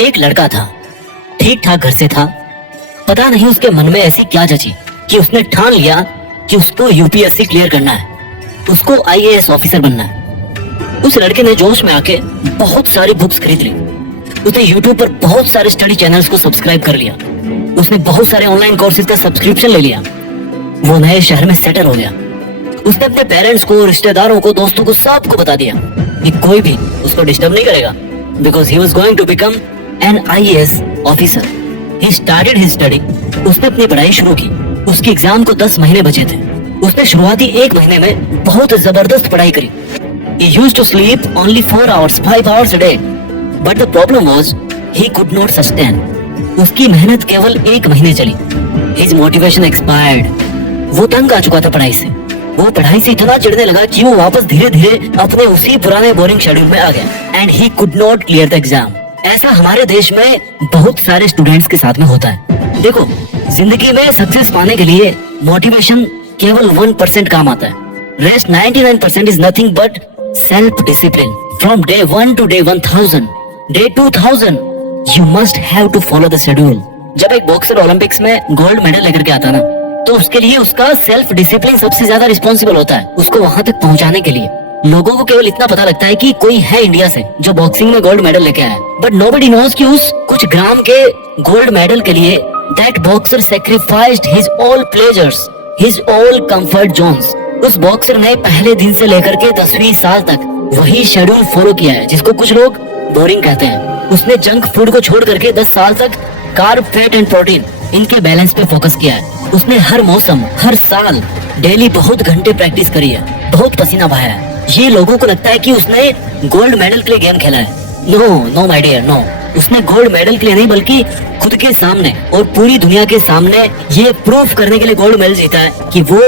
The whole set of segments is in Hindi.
एक लड़का था, ठीक ठाक घर से था। पता नहीं उसके मन में ऐसी क्या जची कि उसने ठान लिया कि उसको यूपीएससी क्लियर करना है, उसको आईएएस ऑफिसर बनना है। उस लड़के ने जोश में आके बहुत सारी बुक्स खरीद ली। उसने यूट्यूब पर बहुत सारे स्टडी चैनल्स को सब्सक्राइब कर लिया। उसने बहुत सारे ऑनलाइन कोर्सेज का सब्सक्रिप्शन ले लिया। वो नए शहर में सेटल हो गया। उसने अपने पेरेंट्स को, रिश्तेदारों को, दोस्तों को, सबको बता दिया कि कोई भी उसको डिस्टर्ब नहीं करेगा, because he was going to become an IAS officer. He started his study. उसने अपनी पढ़ाई शुरू की। उसके एग्जाम को 10 महीने बचे थे। उसने शुरुआती 1 महीने में बहुत जबरदस्त पढ़ाई करी। He used to sleep only 4 hours, 5 hours a day. But the problem was he could not sustain. उसकी मेहनत केवल 1 महीने चली। His motivation expired. वो तंग आ चुका था पढ़ाई से। वो पढ़ाई से इतना चिढ़ने लगा कि वो वापस धीरे धीरे अपने उसी पुराने बोरिंग शेड्यूल में आ गया। And he could not clear the exam. ऐसा हमारे देश में बहुत सारे स्टूडेंट्स के साथ में होता है। देखो, जिंदगी में सक्सेस पाने के लिए मोटिवेशन केवल 1% काम आता है। Rest 99% is nothing but self discipline. From day 1 to day 1000, day 2000, you must have to follow the schedule. जब एक बॉक्सर ओलंपिक्स में गोल्ड मेडल लेकर के आता ना, तो उसके लिए उसका सेल्फ डिसिप्लिन सबसे ज्यादा रिस्पॉन्सिबल होता है उसको वहां तक पहुंचाने के लिए। लोगों को केवल इतना पता लगता है कि कोई है इंडिया से जो बॉक्सिंग में गोल्ड मेडल लेके आया, बट नोबडी नोज कि उस कुछ ग्राम के गोल्ड मेडल के लिए that boxer sacrificed his all pleasures, his all comfort Jones. उस बॉक्सर ने पहले दिन से लेकर के 10वीं साल तक वही शेड्यूल फॉलो किया है जिसको कुछ लोग बोरिंग कहते हैं। उसने जंक फूड को छोड़ करके 10 साल तक कार्ब, फैट एंड प्रोटीन इनके बैलेंस पे फोकस किया है। उसने हर मौसम, हर साल डेली बहुत घंटे प्रैक्टिस करी है, बहुत पसीना बहाया है। ये लोगों को लगता है कि उसने गोल्ड मेडल के लिए गेम खेला है। No no my dear, no. उसने गोल्ड मेडल के लिए नहीं बल्कि खुद के सामने और पूरी दुनिया के सामने ये प्रूफ करने के लिए गोल्ड मेडल जीता है कि वो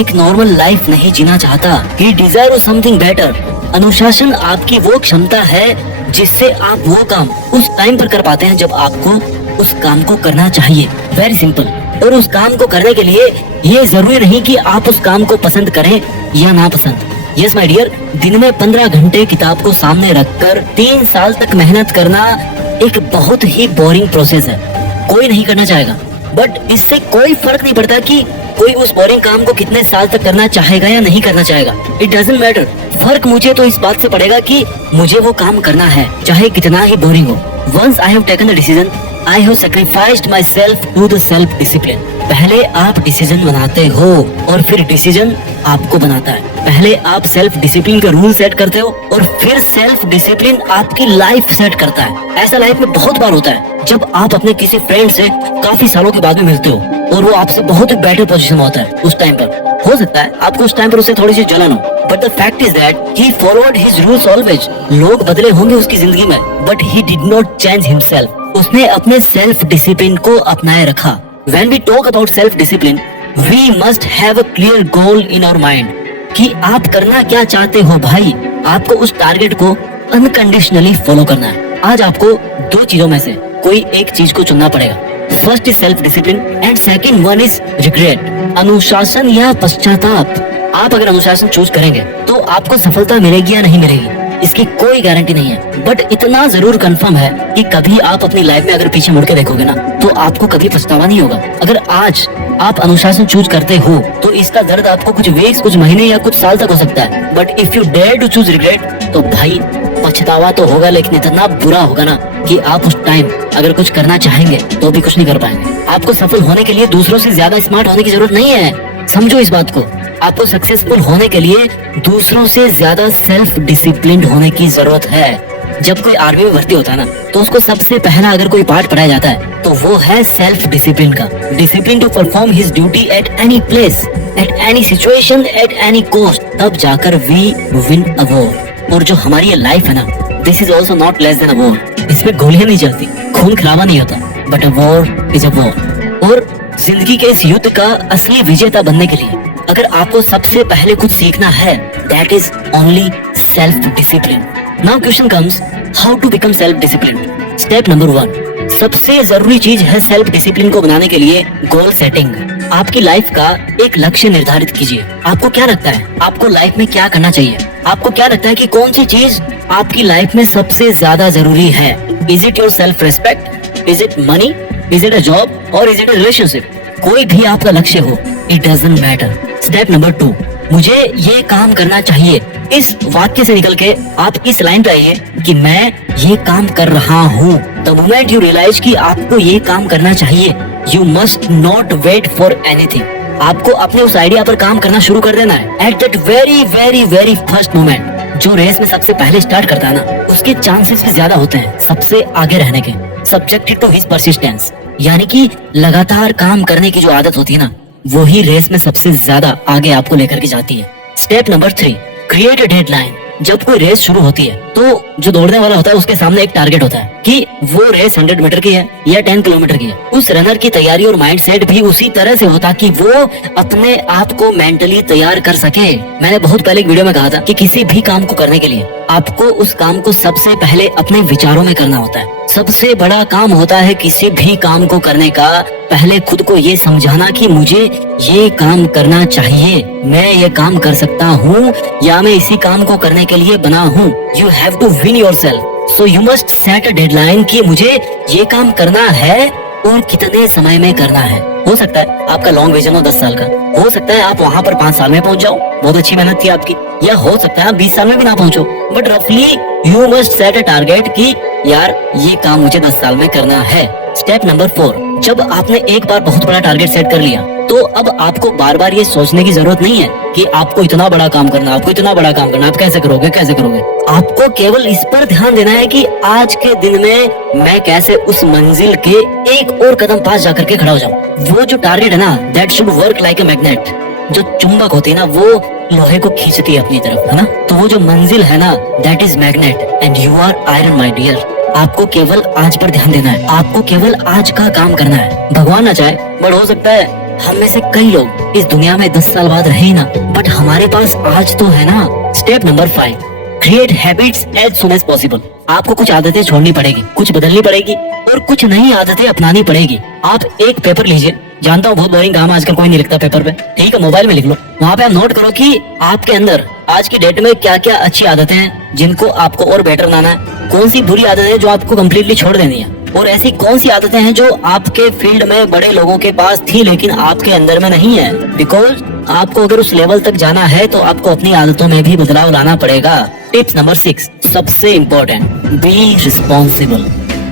एक नॉर्मल लाइफ नहीं जीना चाहता। He desires something better. अनुशासन आपकी वो क्षमता है जिससे आप वो काम उस टाइम पर कर पाते हैं जब आपको उस काम को करना चाहिए। Very simple. और उस काम को करने के लिए ये जरूरी नहीं कि आप उस काम को पसंद करें या ना पसंद। यस माय डियर, दिन में 15 घंटे किताब को सामने रखकर 3 साल तक मेहनत करना एक बहुत ही बोरिंग प्रोसेस है। कोई नहीं करना चाहेगा, बट इससे कोई फर्क नहीं पड़ता कि कोई उस बोरिंग काम को कितने साल तक करना चाहेगा या नहीं करना चाहेगा। It doesn't matter. फर्क मुझे तो इस बात से पड़ेगा कि मुझे वो काम करना है, चाहे कितना ही बोरिंग हो। Once I have taken a decision, I have sacrificed myself to the self discipline. पहले आप डिसीजन बनाते हो और फिर डिसीजन आपको बनाता है। पहले आप सेल्फ डिसिप्लिन का रूल सेट करते हो और फिर सेल्फ डिसिप्लिन आपकी लाइफ सेट करता है। ऐसा लाइफ में बहुत बार होता है जब आप अपने किसी फ्रेंड से काफी सालों के बाद में मिलते हो और वो आपसे बहुत ही बेटर पोजीशन में होता है। उस टाइम पर हो सकता है आपको उस टाइम पर उससे थोड़ी सी जलन हो, but the fact is that he followed his rules always. लोग बदले होंगे उसकी जिंदगी में, but he did not change himself. उसने अपने सेल्फ डिसिप्लिन को अपनाए रखा। When we talk about self discipline, we must have a clear goal in our mind कि आप करना क्या चाहते हो भाई। आपको उस टारगेट को अनकंडीशनली फॉलो करना है। आज आपको 2 चीजों में से कोई एक चीज को चुनना पड़ेगा। First is self discipline and second one is regret, अनुशासन या पश्चाताप। आप अगर अनुशासन चूज करेंगे तो आपको सफलता मिलेगी या नहीं मिलेगी इसकी कोई गारंटी नहीं है, बट इतना जरूर कंफर्म है कि कभी आप अपनी लाइफ में अगर पीछे मुड़ के देखोगे ना तो आपको कभी पछतावा नहीं होगा। अगर आज आप अनुशासन चूज करते हो तो इसका दर्द आपको कुछ वीक्स, कुछ महीने या कुछ साल तक हो सकता है, but if you dare to choose regret तो भाई पछतावा तो होगा, लेकिन इतना बुरा होगा ना कि आप उस टाइम अगर कुछ करना चाहेंगे तो भी कुछ नहीं कर पाएंगे। आपको सफल होने के लिए दूसरों से ज्यादा स्मार्ट होने की जरूरत नहीं है, समझो इस बात को। आपको सक्सेसफुल होने के लिए दूसरों से ज्यादा सेल्फ डिसिप्लिन्ड होने की जरूरत है। जब कोई आर्मी में भर्ती होता है ना तो उसको सबसे पहला अगर कोई पार्ट पढ़ाया जाता है तो वो है सेल्फ डिसिप्लिन का। Discipline to perform his duty at any place, at any situation, at any cost, तब जाकर वी विन अ वॉर। और जो हमारी ये लाइफ है ना, this is also not less than a war. इसमें गोलियां नहीं चलती, खून खराबा नहीं होता, but a war is a war. और जिंदगी के इस युद्ध का असली विजेता बनने के लिए अगर आपको सबसे पहले कुछ सीखना है, that is only self discipline. Now question comes, how to become self discipline. Step number 1, सबसे जरूरी चीज है सेल्फ डिसिप्लिन को बनाने के लिए गोल सेटिंग। आपकी लाइफ का एक लक्ष्य निर्धारित कीजिए। आपको क्या लगता है आपको लाइफ में क्या करना चाहिए? आपको क्या लगता है कि कौन सी चीज आपकी लाइफ में सबसे ज्यादा जरूरी है? Is it your self respect, is it money, is it a job और इज इट अ रिलेशनशिप? कोई भी आपका लक्ष्य हो, it doesn't matter. Step number 2, मुझे ये काम करना चाहिए। इस वाक्य से निकल के आप इस लाइन पे आइए कि मैं ये काम कर रहा हूँ। द मोमेंट यू रियलाइज कि आपको ये काम करना चाहिए, you must not wait for anything. आपको अपने उस आइडिया पर काम करना शुरू कर देना है at that very very very first moment. जो रेस में सबसे पहले स्टार्ट करता है ना, उसके चांसेस भी ज्यादा होते हैं सबसे आगे रहने के, सब्जेक्टेड टू हिज परसिस्टेंस। यानी कि लगातार काम करने की जो आदत होती है ना, वो ही रेस में सबसे ज्यादा आगे आपको लेकर के जाती है। Step number 3, create a deadline. जब कोई रेस शुरू होती है तो जो दौड़ने वाला होता है उसके सामने एक टारगेट होता है कि वो रेस 100 मीटर की है या 10 किलोमीटर की है। उस रनर की तैयारी और माइंडसेट भी उसी तरह से होता कि वो अपने आप को मेंटली तैयार कर सके। मैंने बहुत पहले एक वीडियो में कहा था कि किसी भी काम को करने के लिए आपको उस काम को सबसे पहले अपने विचारों में करना होता है। सबसे बड़ा काम होता है किसी भी काम को करने का, पहले खुद को ये समझाना कि मुझे ये काम करना चाहिए, मैं ये काम कर सकता हूँ या मैं इसी काम को करने के लिए बना हूँ। You have to win yourself, so you must set a deadline कि मुझे ये काम करना है और कितने समय में करना है। हो सकता है आपका लॉन्ग विजन हो 10 साल का, हो सकता है आप वहाँ पर 5 साल में पहुंच जाओ, बहुत अच्छी मेहनत थी आपकी, या हो सकता है आप 20 साल में भी ना पहुंचो, बट रफली you must set a target कि यार ये काम मुझे 10 साल में करना है। स्टेप नंबर 4, जब आपने एक बार बहुत बड़ा टारगेट सेट कर लिया तो अब आपको बार बार ये सोचने की जरूरत नहीं है कि आपको इतना बड़ा काम करना, आपको इतना बड़ा काम करना, आप कैसे करोगे कैसे करोगे। आपको केवल इस पर ध्यान देना है कि आज के दिन में मैं कैसे उस मंजिल के एक और कदम पास जाकर के खड़ा हो जाऊं। वो जो टारगेट है ना, that should work like a magnet. जो चुंबक होती है ना, वो लोहे को खींचती है अपनी तरफ, है ना। तो वो जो मंजिल है ना, that is magnet and you are iron my dear. आपको केवल आज पर ध्यान देना है, आपको केवल आज का काम करना है। भगवान ना चाहे, बट हो सकता है हम में से कई लोग इस दुनिया में 10 साल बाद रहे ना, बट हमारे पास आज तो है ना। Step number 5, create habits as soon as possible. आपको कुछ आदतें छोड़नी पड़ेगी, कुछ बदलनी पड़ेगी और कुछ नई आदतें अपनानी पड़ेगी। आप एक पेपर लीजिए, जानता हूँ बहुत बोरिंग काम है, आजकल कोई नहीं लिखता पेपर पे, ठीक है मोबाइल में लिख लो। वहाँ पे आप नोट करो कि आपके अंदर आज की डेट में क्या क्या अच्छी आदतें हैं जिनको आपको और बेटर बनाना है, कौन सी बुरी आदतें हैं जो आपको कम्प्लीटली छोड़ देनी है, और ऐसी कौन सी आदतें हैं जो आपके फील्ड में बड़े लोगों के पास थी लेकिन आपके अंदर में नहीं है। बिकॉज आपको अगर उस लेवल तक जाना है तो आपको अपनी आदतों में भी बदलाव लाना पड़ेगा। टिप्स नंबर 6, सबसे important, be responsible,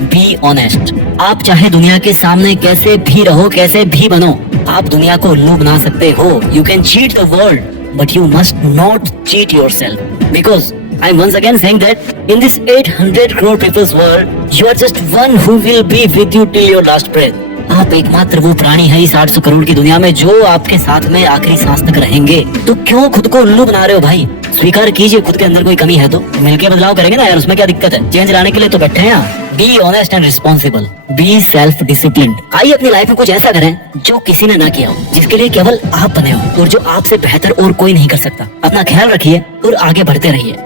be honest. आप चाहे दुनिया के सामने कैसे भी रहो, कैसे भी बनो, आप दुनिया को उल्लू बना सकते हो। You can cheat the world but you must not cheat yourself, because I'm once again saying that in this 800 crore people's world, you are just one who will be with you till your last breath. आप एकमात्र वो प्राणी है इस 800 करोड़ की दुनिया में जो आपके साथ में आखिरी सांस तक रहेंगे। तो क्यों खुद को उल्लू बना रहे हो भाई? स्वीकार कीजिए खुद के अंदर कोई कमी है तो मिलके बदलाव करेंगे ना यार, उसमें क्या दिक्कत है? चेंज लाने के लिए तो बैठे हैं यहाँ। Be honest and responsible, be self discipline. आइए अपनी लाइफ में कुछ ऐसा करें जो किसी ने ना किया हो, जिसके लिए केवल आप बने हो और जो आपसे बेहतर और कोई नहीं कर सकता। अपना ख्याल रखिए और आगे बढ़ते रहिए।